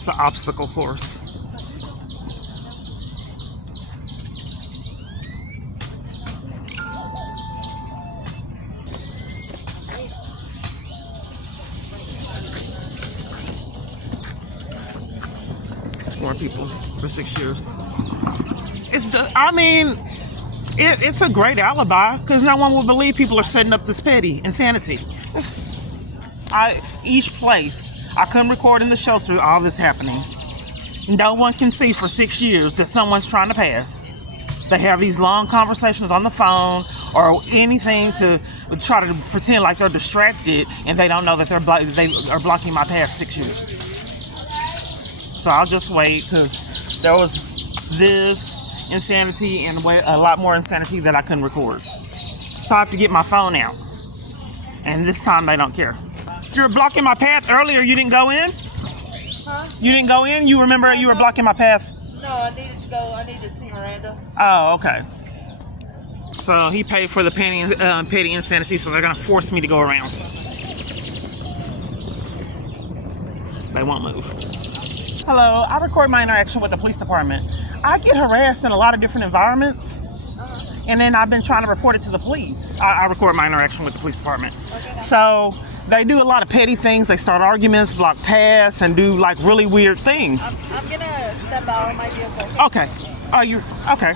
It's an obstacle course. More people for 6 years. It's a great alibi because no one will believe people are setting up this petty insanity. Each place I couldn't record in the show through all this happening. No one can see for 6 years that someone's trying to pass. They have these long conversations on the phone or anything to try to pretend like they're distracted and they don't know that they are blocking my pass 6 years. So I'll just wait because there was this insanity and a lot more insanity that I couldn't record. So I have to get my phone out. And this time they don't care. You were blocking my path earlier. You didn't go in? Huh? You didn't go in? You remember you were blocking my path? No, I needed to go. I needed to see Miranda. Oh, okay. So he paid for the petty insanity, so they're going to force me to go around. They won't move. Hello, I record my interaction with the police department. I get harassed in a lot of different environments, and then I've been trying to report it to the police. I record my interaction with the police department. Okay. So they do a lot of petty things. They start arguments, block paths, and do like really weird things. I'm gonna step out of my vehicle. Okay. Oh, you okay?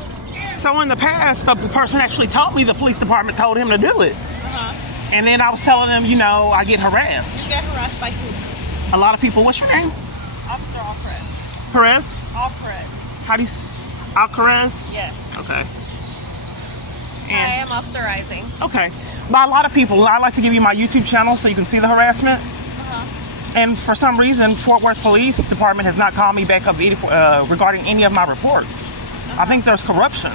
So in the past, the person actually told me the police department told him to do it, and then I was telling them, you know, I get harassed. You get harassed by who? A lot of people. What's your name? Officer Alperez. Perez? Alperez. How do you? Alperez? Yes. Okay. I am officerizing. Okay. By a lot of people, I like to give you my YouTube channel so you can see the harassment. And for some reason, Fort Worth Police Department has not called me back up regarding any of my reports. I think there's corruption.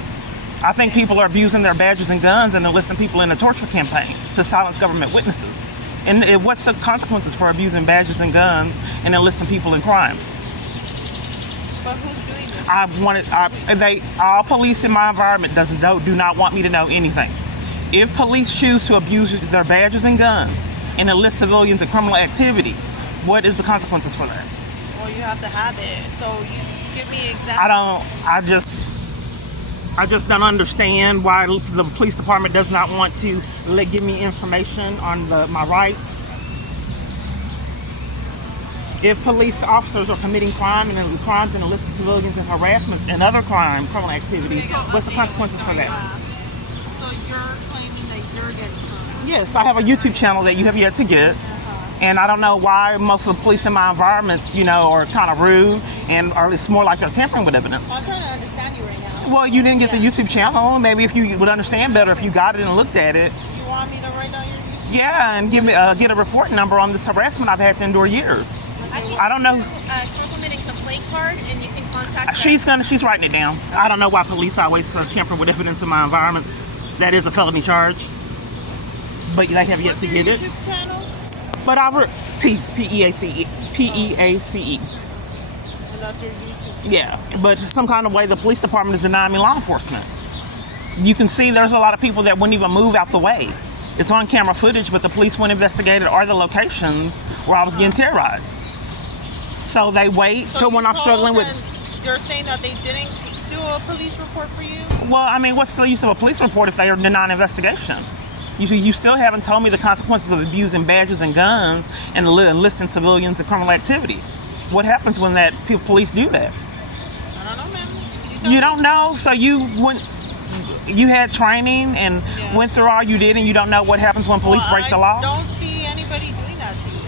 I think people are abusing their badges and guns and enlisting people in a torture campaign to silence government witnesses. And what's the consequences for abusing badges and guns and enlisting people in crimes? But who's doing this? All police in my environment do not want me to know anything. If police choose to abuse their badges and guns and enlist civilians in criminal activity, what is the consequences for that? Well, you have to have it. So you give me examples. I just don't understand why the police department does not want to give me information on my rights. If police officers are committing crimes and enlisting civilians in harassment and other criminal activities, what's the consequences for that? So you're claiming that you're getting harassed? Yes, I have a YouTube channel that you have yet to get. And I don't know why most of the police in my environments, you know, are kind of rude or it's more like they're tampering with evidence. I'm trying to understand you right now. Well, you didn't get the YouTube channel. Maybe if you would understand better if you got it and looked at it. You want me to write down your YouTube? Yeah, and get a report number on this harassment I've had to endure years. I don't know. Compliment and complaint card, and you can contact She's writing it down. I don't know why police always tamper with evidence in my environments. That is a felony charge. But they have yet to get it. YouTube channel? But Peace, P-E-A-C-E. P-E-A-C-E. And that's your YouTube channel? Yeah, but some kind of way the police department is denying me law enforcement. You can see there's a lot of people that wouldn't even move out the way. It's on camera footage, but the police wouldn't investigate it or the locations where I was getting terrorized. So they wait till when I'm struggling with... You're saying that they didn't do a police report for you? Well, I mean, what's the use of a police report if they are denying investigation? You still haven't told me the consequences of abusing badges and guns and enlisting civilians in criminal activity. What happens when police do that? I don't know, man. You don't know? So you had training and went through all you did and you don't know what happens when police break the law? I don't see anybody doing that to you.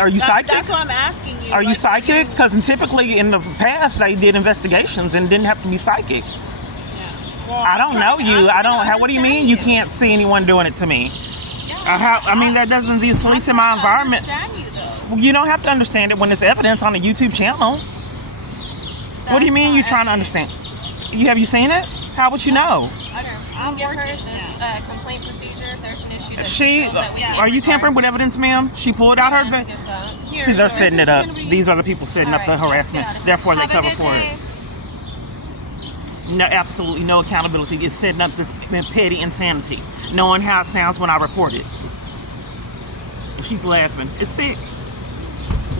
Are you psychic? That's what I'm asking you. Are you psychic? Because typically in the past they did investigations and didn't have to be psychic. Well, I don't know you. What do you mean you can't see anyone doing it to me? That doesn't. The police in my environment. You don't have to understand it when it's evidence on a YouTube channel. What do you mean you're trying to understand? Have you seen it? How would you know? I'll give her this complaint procedure if there's an issue. Are you tampering with evidence, ma'am? She pulled out her. See, they're setting it up. These are the people setting up the harassment. Therefore, they cover for it. No, absolutely no accountability. It's setting up this petty insanity, knowing how it sounds when I report it. And she's laughing. It's sick.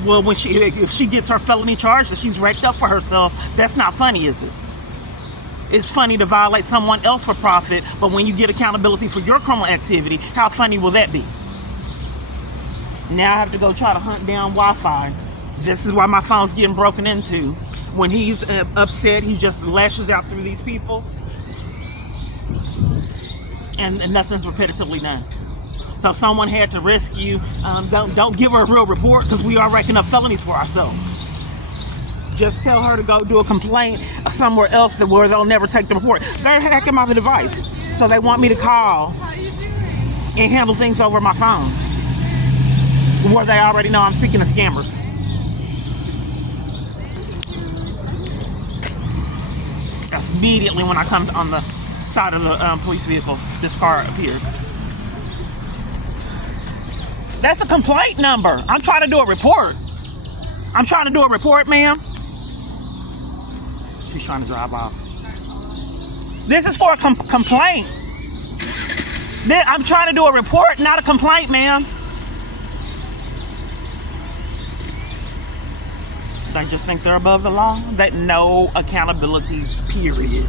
Well, if she gets her felony charge that she's racked up for herself, that's not funny, is it? It's funny to violate someone else for profit, but when you get accountability for your criminal activity, how funny will that be? Now I have to go try to hunt down Wi-Fi. This is why my phone's getting broken into. When he's upset, he just lashes out through these people, and nothing's repetitively done. So if someone had to rescue, don't give her a real report, because we are racking up felonies for ourselves. Just tell her to go do a complaint somewhere else where they'll never take the report. They're hacking my device, so they want me to call and handle things over my phone, where they already know I'm speaking to scammers. Immediately when I come on the side of the police vehicle, this car appeared. That's a complaint number. I'm trying to do a report. I'm trying to do a report, ma'am. She's trying to drive off. This is for a complaint. I'm trying to do a report, not a complaint, ma'am. They just think they're above the law. That no accountability, period.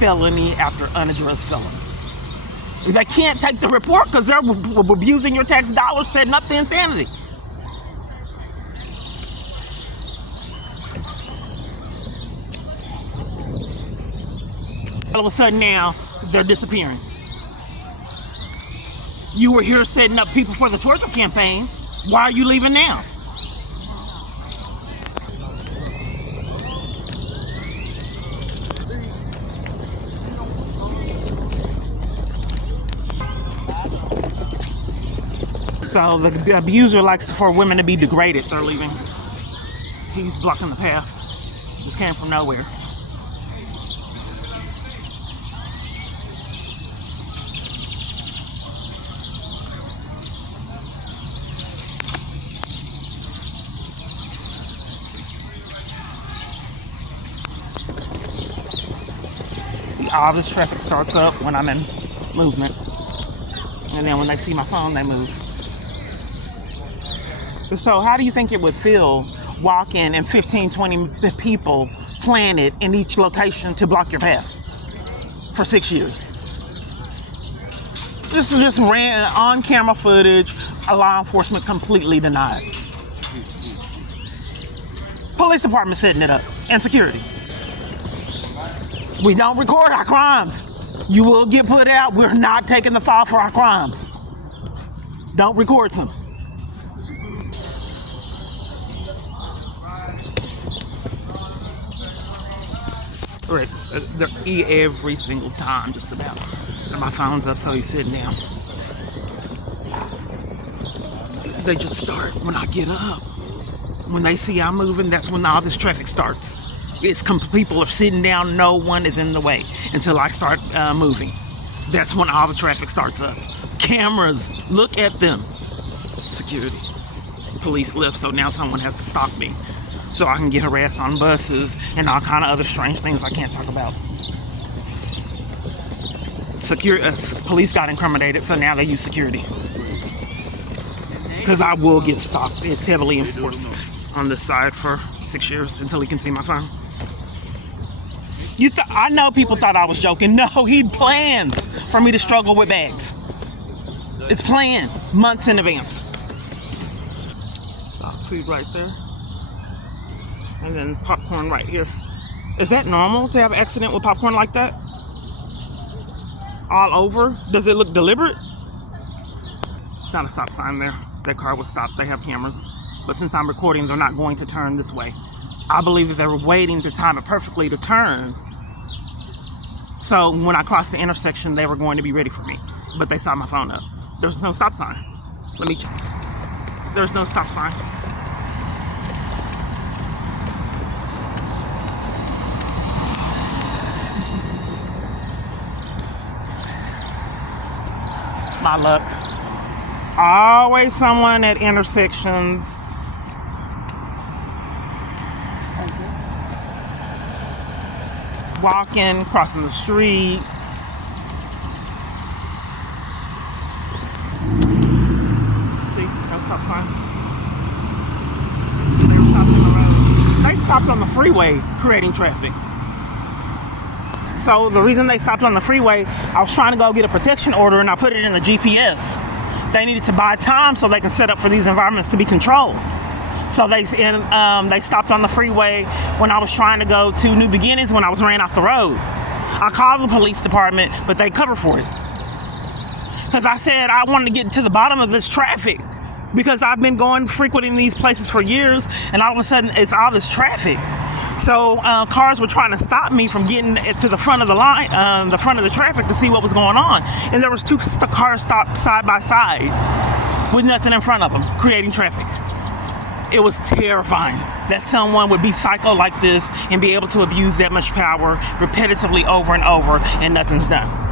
Felony after unaddressed felony. They can't take the report because they're abusing your tax dollars, setting up the insanity. All of a sudden now, they're disappearing. You were here setting up people for the torture campaign. Why are you leaving now? So the abuser likes for women to be degraded. They're leaving. He's blocking the path. Just came from nowhere. All this traffic starts up when I'm in movement. And then when they see my phone, they move. So how do you think it would feel walking and 15, 20 people planted in each location to block your path for 6 years? This just ran on camera footage, law enforcement completely denied. Police department setting it up, and security. We don't record our crimes. You will get put out. We're not taking the fall for our crimes. Don't record them. Right, they're every single time, just about. And my phone's up, so he's sitting down. They just start when I get up. When they see I'm moving, that's when all this traffic starts. People are sitting down, no one is in the way until I start moving. That's when all the traffic starts up. Cameras, look at them. Security. Police lift, so now someone has to stop me. So I can get harassed on buses and all kind of other strange things I can't talk about. Police got incriminated, so now they use security. Because I will get stopped. It's heavily enforced on this side for 6 years until he can see my phone. I know people thought I was joking. No, he planned for me to struggle with bags. It's planned months in advance. Food right there. And then popcorn right here. Is that normal to have an accident with popcorn like that? All over? Does it look deliberate? It's not a stop sign there. That car was stopped. They have cameras. But since I'm recording, they're not going to turn this way. I believe that they were waiting to time it perfectly to turn. So when I crossed the intersection, they were going to be ready for me. But they saw my phone up. There's no stop sign. Let me check. There's no stop sign. My luck. Always someone at intersections. Walking, crossing the street. See, no stop sign. stopped on the freeway creating traffic. So the reason they stopped on the freeway, I was trying to go get a protection order and I put it in the GPS. They needed to buy time so they can set up for these environments to be controlled. So they stopped on the freeway when I was trying to go to New Beginnings when I was ran off the road. I called the police department, but they covered for it. Because I said I wanted to get to the bottom of this traffic. Because I've been frequenting these places for years, and all of a sudden it's all this traffic. So cars were trying to stop me from getting to the front of the line, the front of the traffic to see what was going on. And there was two cars stopped side by side with nothing in front of them, creating traffic. It was terrifying that someone would be psycho like this and be able to abuse that much power repetitively over and over, and nothing's done.